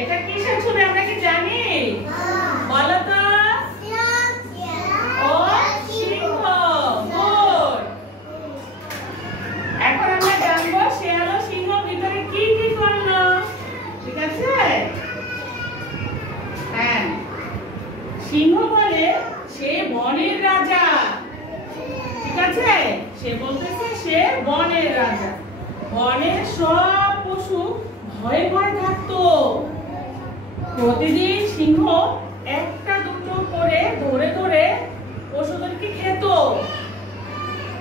এটা কিসের ছবি আমরা কি জানি? বলো তো। ও সিংহ। গুড। এখন আমরা জানবো শেয়াল ও সিংহ ভিতরে কি কি করলো। ঠিক আছে? হ্যাঁ, সিংহ বলে সে বনের রাজা। ঠিক আছে? সে বলতেছে সে বনের রাজা। বনের সব পশু ভয়ে ভয়ে থাকতো। প্রতিদিন সিংহ একটা দুটো করে ধরে ধরে পশুদেরকে খেত।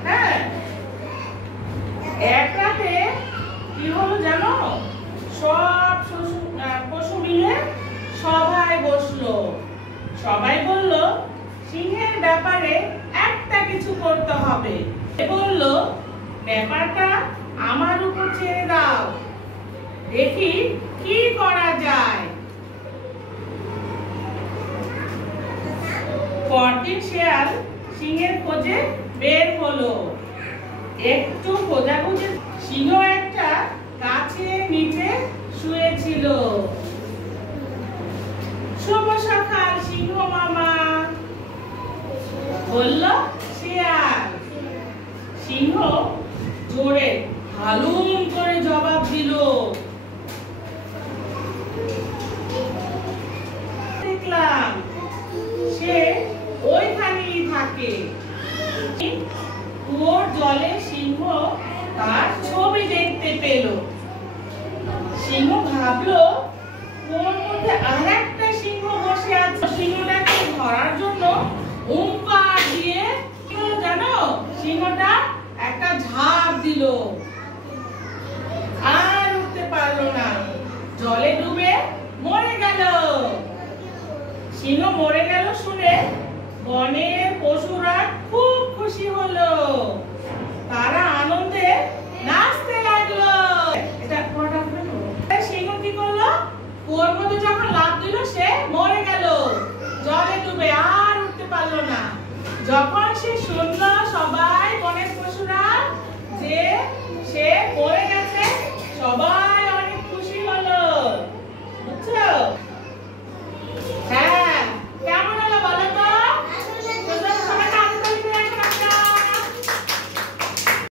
হ্যাঁ, এক রাতে কি হলো জানো? সব পশু মিলে সভায় বসলো। সবাই বলল সিংহের ব্যাপারে একটা কিছু করতে হবে। বলল ব্যাপারটা আমার উপর ছেড়ে দাও, দেখি কি করা যায়। পরদিন শেয়াল সিংহের খোঁজে বের হলো। একটু খোঁজাখুঁজি সিংহ একটা গাছের নিচে শুয়েছিল। শুভ সকাল সিংহ মামা, বলল শেয়াল। সিংহ জোরে হালুম করে জবাব দিল, দেখলাম সে ওইখানেই থাকে। কুয়োর জলে সিংহ তার ছবি দেখতে পেল। সিংহ ভাবলো কুয়োর মধ্যে আর একটা সিংহ বসে আছে। সিংহটাকে ধরার জন্য হুঙ্কার দিয়ে জানো সিংহটা একটা ঝাঁপ দিল। আর উঠতে পারলো না, জলে ডুবে মরে গেল। সিংহ মরে গেল শুনে বনের পশুরা খুব খুশি হলো। তারা আনন্দে নাচতে লাগলো। সিংহ কি করলো? কুয়োর মধ্যে যখন লাফ দিল সে মরে গেল, জলে ডুবে আর উঠতে পারলো না। যখন